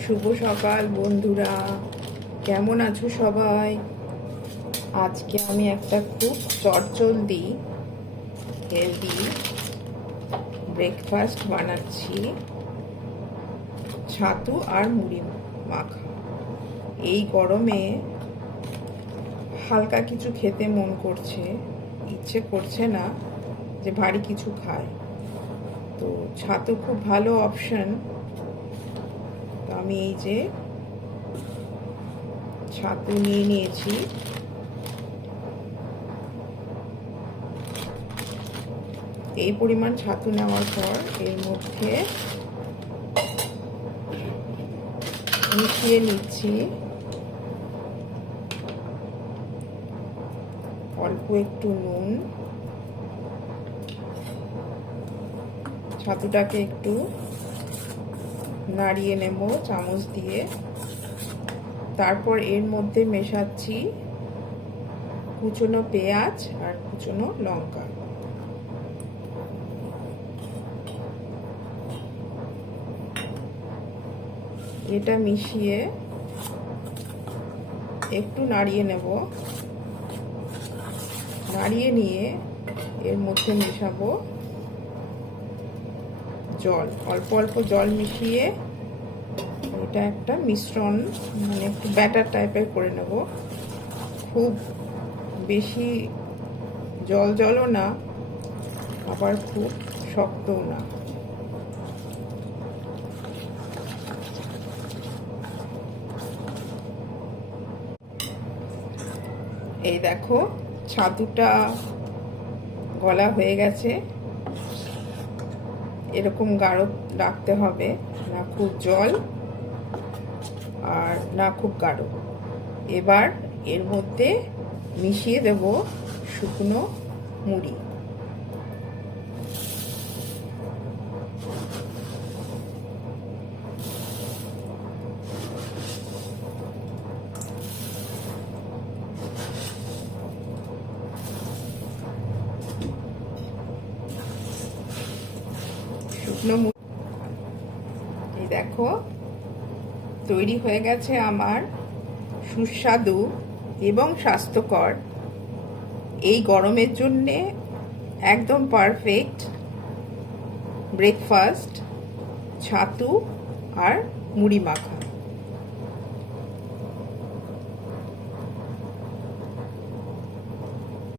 শুভ সকাল বন্ধুরা, কেমন আছো সবাই? আজকে আমি একটা খুব চটজলদি হেলদি ব্রেকফাস্ট বানাচ্ছি। ছাতু আর মুড়ি মাখা। এই গরমে হালকা কিছু খেতে মন করছে, ইচ্ছে করছে না যে ভারী কিছু খায়। তো ছাতু খুব ভালো অপশন। তো আমি এই যে ছাতু নিয়ে নিয়েছি। এই পরিমাণ ছাতু নেওয়ার পর এর মধ্যে মিশিয়ে নিচ্ছি অল্প একটু নুন। ছাতুটাকে একটু নাড়িয়ে নেব চামচ দিয়ে। তারপর এর মধ্যে মেশাচ্ছি কুচনো পেঁয়াজ আর কুচনো লঙ্কা। এটা মিশিয়ে একটু নাড়িয়ে নেব। নাড়িয়ে নিয়ে এর মধ্যে মেশাবো জল, অল্প অল্প জল মিশিয়ে এটা একটা মিশ্রণ, মানে একটু ব্যাটার টাইপের করে নেব। খুব বেশি জল জলও না, আবার খুব শক্তও না। এই দেখো ছাতুটা গলা হয়ে গেছে। এরকম গাঢ় রাখতে হবে, না খুব জল আর না খুব গাঢ়। এবার এর মধ্যে মিশিয়ে দেব শুকনো মুড়ি। শুকনো মুড়ি এই দেখো তৈরি হয়ে গেছে আমার সুস্বাদু এবং স্বাস্থ্যকর, এই গরমের জন্যে একদম পারফেক্ট ব্রেকফাস্ট ছাতু আর মুড়ি মাখা।